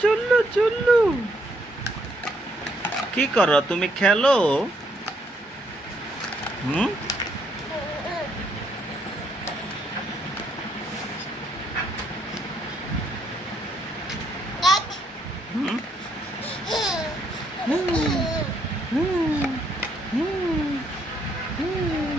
চুল্লু চুল্লু কি করো তুমি? খেলো? হুম? হুম? হুম, হুম, হুম, হুম।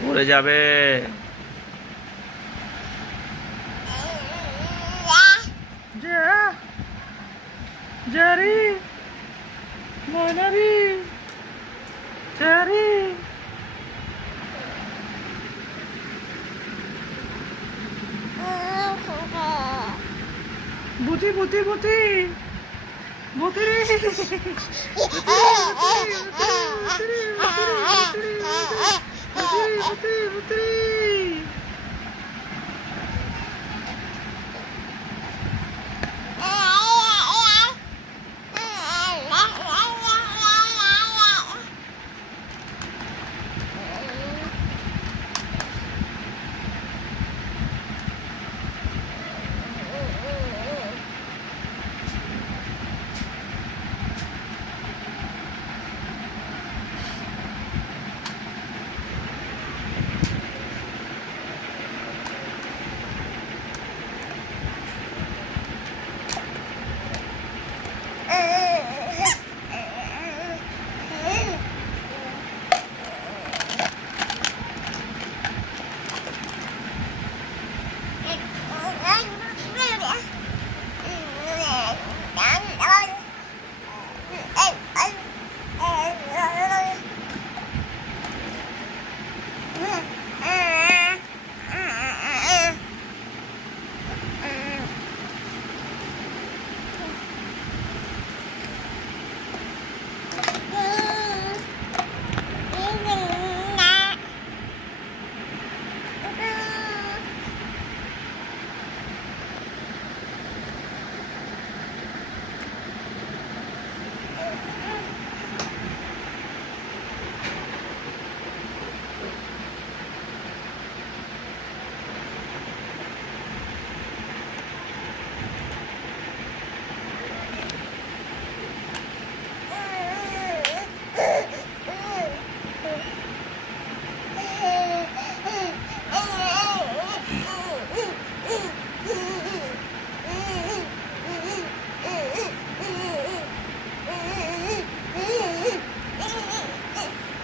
পড়ে যাবে। যা জারি ময়নারি জারি বুতি বুতি বুতি বুতি রে বুতি বুতি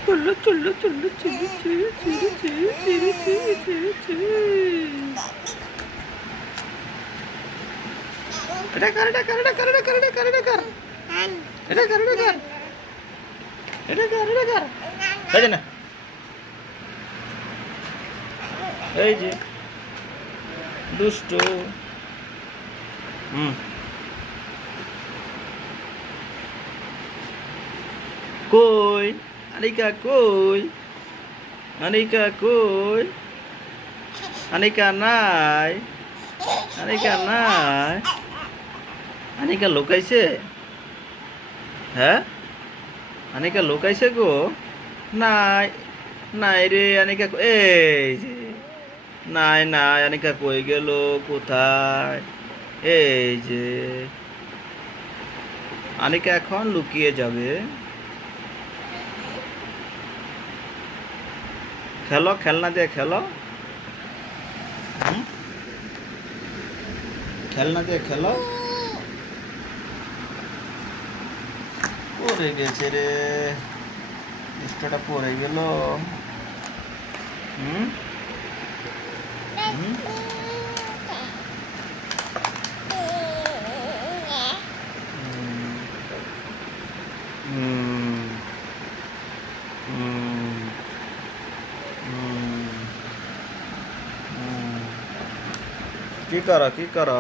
চুল্লু চুল্লু চুল্লু চুল্লু চুল্লু চুল্লু চুল্লু চুল্লু চুল্লু চুল্লু এটা কর এটা কর এটা কর এটা কর এটা কর এটা কর এটা কর এটা কর এটা কর এটা কর এই যে না এই যে দুষ্টু কই আনিকা কই আনিকা কই আনিকা নাই আনিকা নাই আনিকা লুকাইছে হ্যাঁ আনিকা লুকাইছে গো নাই নাই রে আনিকা এই যে নাই নাই আনিকা কই গেল কোথায় এই যে আনিকা এখন লুকিয়ে যাবে খেলো খেলনা দিয়ে খেলো খেলনা দিয়ে খেলো পড়ে গেছে রে মিষ্টিটা পড়ে গেল হুম হুম কি কর